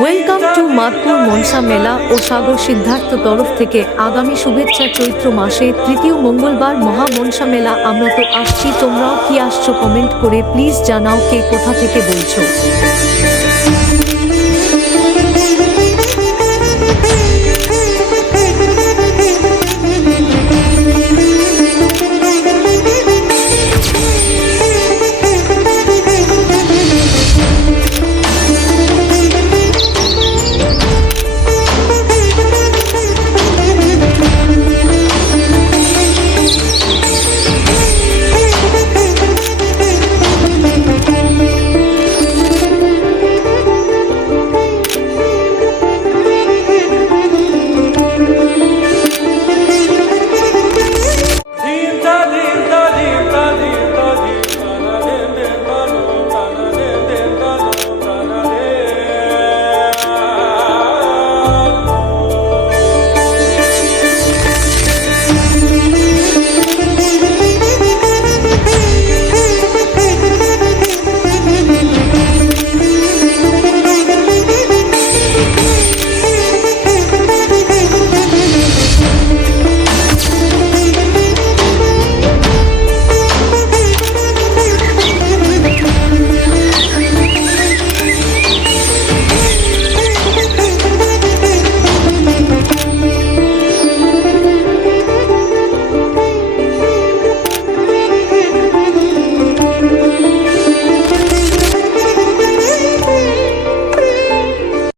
Welcome to Madpur Manasa মেলা ও সাগর সিদ্ধার্থ তরফ থেকে আগামী শুভেচ্ছা। চৈত্র মাসে তৃতীয় মঙ্গলবার মহা মনসা মেলা। আমরা তো আসছি, তোমরাও কি আসছো? কমেন্ট করে প্লিজ জানাও কে কোথা থেকে বলছো।